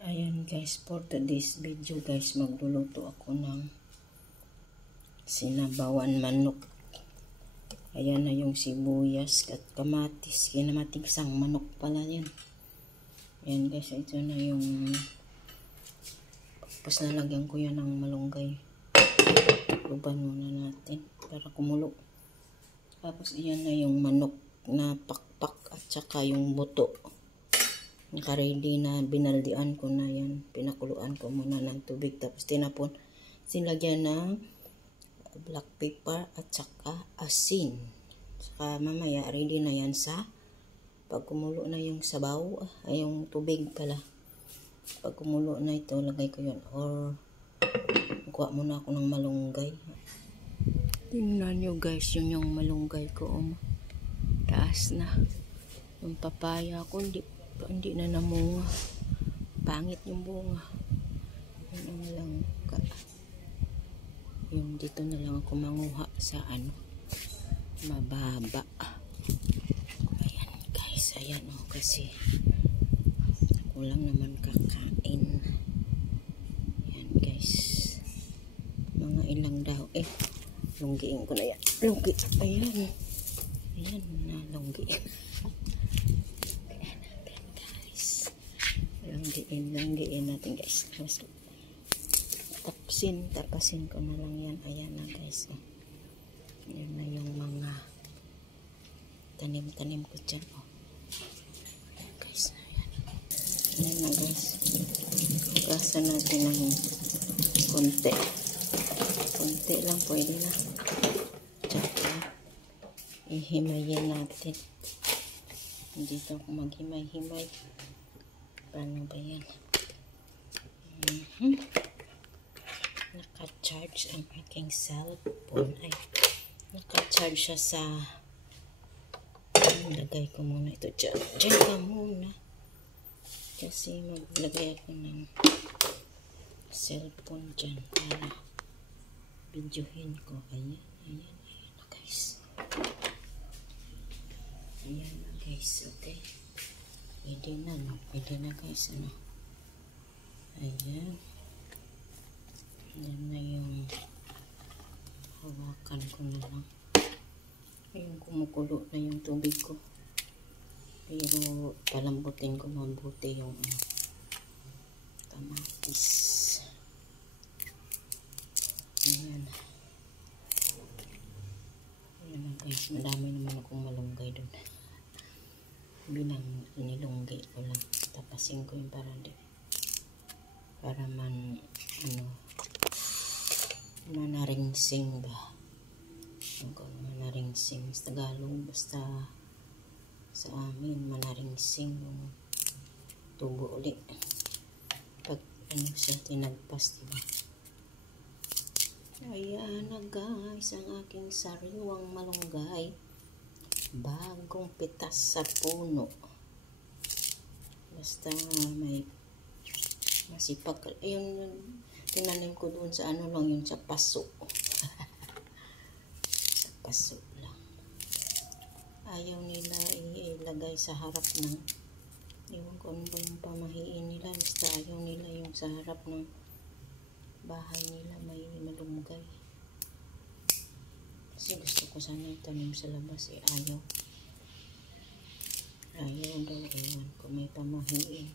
Ayan guys, for today's video guys, magluluto ako ng sinabawan manok. Ayan na yung sibuyas at kamatis. Kinamatigsang manok pala yan. Ayan guys, ito na yung tapos nalagyan ko yan ng malunggay. Luban muna natin para kumulo. Tapos ayan na yung manok na pakpak at saka yung buto. Naka-ready na, binaldian ko na yan. Pinakuluan ko muna ng tubig. Tapos tinapon, sinlagyan ng black pepper at saka asin. Saka mamaya, ready na yan sa pag kumulo na yung sabaw, ay yung tubig pala. Pag kumulo na ito, lagay ko yun. Or, kuha muna ako ng malunggay. Tingnan nyo guys, yun yung malunggay ko. Taas na. Yung papaya ko, hindi na namunga. Pangit yung bunga. Yun ang langka. Yung dito na lang ako manguha sa mababa. Ayan guys, ayan kasi ako lang naman kakain. Ayan guys. Mga ilang daw. Lunggiin ko na yan. Lunggi. Ayan. Ayan na, lunggiin. Langgiin natin guys. Tapasin ko na lang yan. Ayan na guys. Ayan na yung mga tanim ko dyan. Ayan guys. Ayan na guys. Hugasan natin ng konti. Konti lang pwede na. Tsaka ihimayin natin. Dito ako maghimay-himay. Paano ba yan? Naka-charge ang aking cellphone. Ay, naka-charge siya sa lagay ko muna ito dyan. Dyan ka muna. Kasi maglagay ako ng cellphone dyan para videohin ko. Ayan na guys. Ayan na guys, okay. Pwede na, no? Pwede na guys, ano? Ayan. Ayan na yung hawakan ko na lang. Ayun, kumukulo na yung tubig ko. Pero palambutin ko mabuti yung kamatis. Ayan. Ayan na guys, madami naman akong malunggay doon. Nilunggay ko lang. Tapasin ko yung para manaringsing ba? Manaringsing sa Tagalog, basta sa amin manaringsing yung tubo ulit. Pag siya tinagpas, diba? Ayan na guys, ang aking sariwang malunggay. Bagong pitas sa puno. Basta may masipag. Ayun, tinanim ko doon sa lang yun, sa paso. Sa paso lang. Ayaw nila ilagay sa harap ng, ewan ko ano ba yung pamahiin nila. Basta ayaw nila yung sa harap ng bahay nila may malunggay. Kasi gusto ko sana itanim sa labas, ayaw. Ayaw daw, ewan ko, may pamahiin.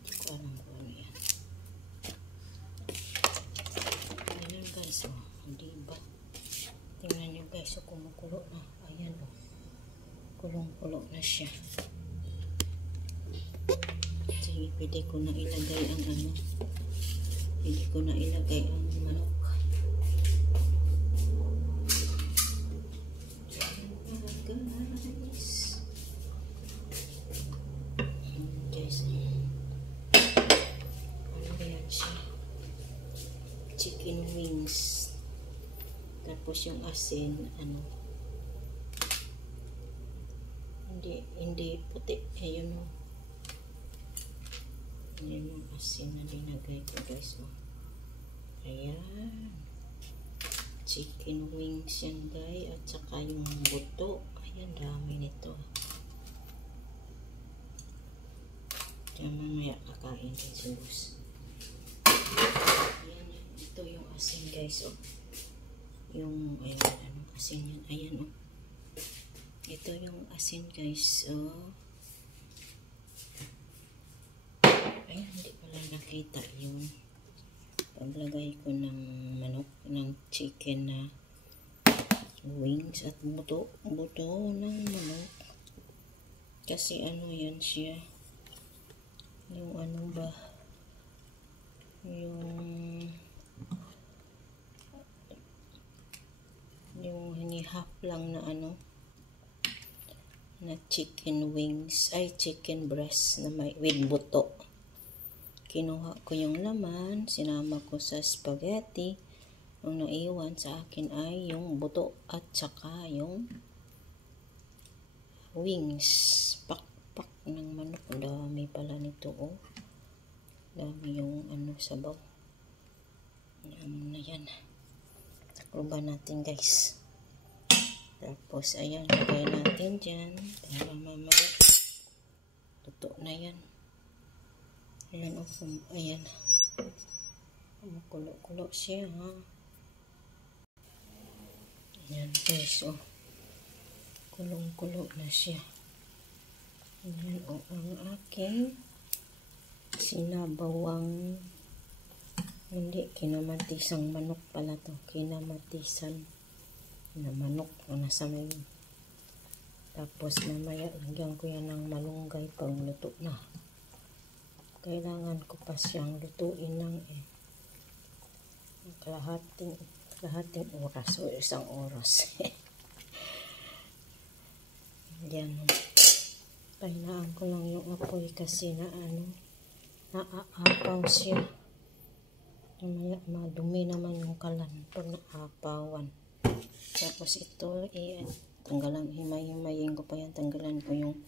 Hindi ko alam kung ano yan. Ayan guys, diba? Tingnan nyo guys, kumukulo na. Ayan kulong-kulo na siya. Sige, pwede ko na ilagay ang pwede ko na ilagay ang manok. Guys, ano ba yan siya? Chicken wings. Tapos yung asin, hindi puti. Ayun o. Ayan yung asin na dinagay ko guys. Ayan. Chicken wings yan guys. At saka yung buto. Ayan, dami nito. Kaya mamaya mamaya kakain din subos. Ayan, ito yung asin guys, oh. Yung, ayan, ano, asin yan, ayan, oh. Ito yung asin guys, oh. Ayan, hindi pala nakita yun. Paglagay ko ng manok, ng chicken na wings at buto ng manok. Kasi ano yan siya. Yung ano ba? Yung hinihap lang na ano, na chicken wings, ay chicken breast na may with buto. Kinuha ko yung laman, sinama ko sa spaghetti. Ang naiwan sa akin ay yung buto at saka yung wings. Pakpak ng manok. Dami pala nito, oh. Dami yung ano, sabaw. Ayan na yan. Takluban natin guys. Tapos ayan, lagay natin dyan para mamaya tuto na yan. Ayan, oh, ayan. Kulo-kulo siya, ha. Ayan guys, oh. Kulong-kulo na siya. Ayan, oh, ang aking sinabawang, hindi, kinamatisang manok pala to. Kinamatisan na manok na nasa may. Tapos mamaya lagyan ko yan ng malunggay pag luto na. Kailangan ko pa siyang lutuin ng kalahating oras o isang oras. Yan. Pahinaan ko lang yung apoy kasi na ano, naaapaw siya. Mamaya madumi naman yung kalan pag naapawan. Tapos ito, tanggalan, himay-himayin ko pa yan. Tanggalan ko yung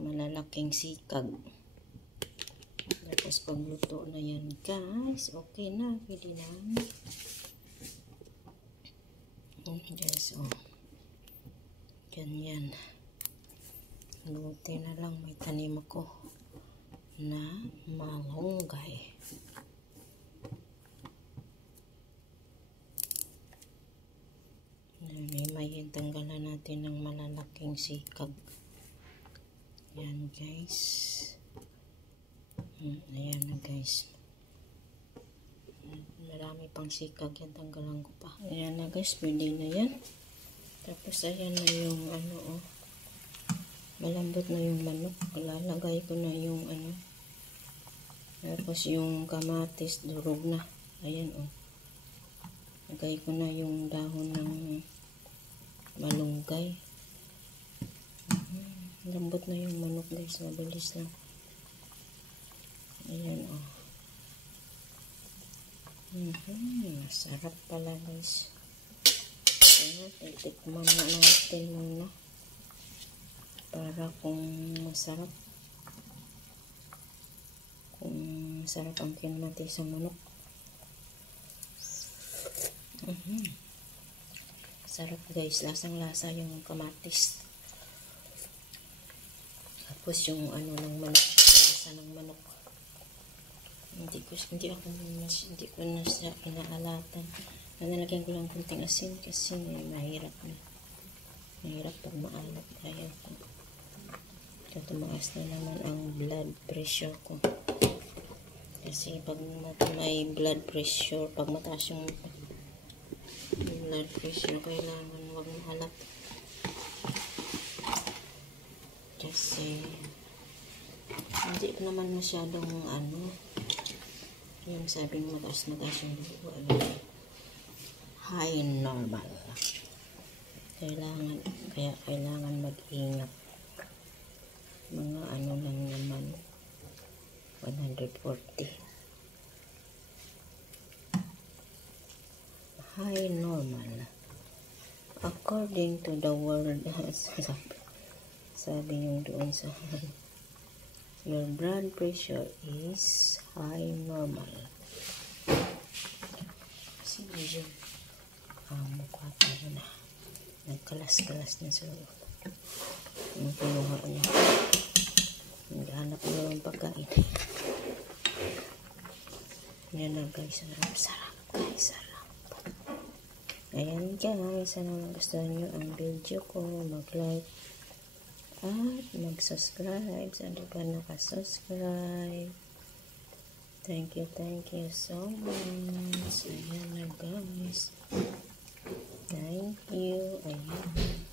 malalaking sikag. Tapos pagluto na yan guys, okay na, pwede na. Guys, oh. Ganyan. Luto na lang, may tanim ako na malunggay. May tanggalan natin ng malalaking sikag. Yan guys. Ayan na guys. Marami pang sikag yan. Tanggalan ko pa. Ayan na guys. Pwede na yan. Tapos ayan na yung ano, oh. Malambot na yung manok. Lalagay ko na yung ano. Tapos yung kamatis durog na. Ayan, oh. Lagay ko na yung dahon ng malunggay. Lambot na yung manok guys. Mabilis lang. Ayan, oh. Masarap pala guys. Kaya titikman na natin muna. Para kung masarap. Kung masarap ang kinamati sa manok. Sarap guys, lasang-lasa yung kamatis. Tapos yung ano ng manok, lasa ng manok. Hindi ko na siya inaalatan. Nalagyan ko lang kunting asin kasi mahirap na. Mahirap pag maalat. Kaya tumaas na naman ang blood pressure ko. Kasi pag may blood pressure, pag mataas yung blood pressure, kailangan wag mahalat. Kasi hindi naman masyadong ano, yung sabing mataas yung dugo, high normal. Kailangan mag-ingat. Mga ano lang naman, 140. High normal. According to the world, sabi yung doon sa your blood pressure is high normal. Kasi medyo mukha tayo na. Nagkalas-kalas na sa yung kinuha niya. Naghanap na lang pagkain. Yan na guys. Sarap, sarap guys. Sarap. Ayan guys. Sana gusto nyo ang video ko. Mag-like at mag-subscribe. Sana pa nakasubscribe. Thank you so much. Ayan na guys. Thank you. Ayan.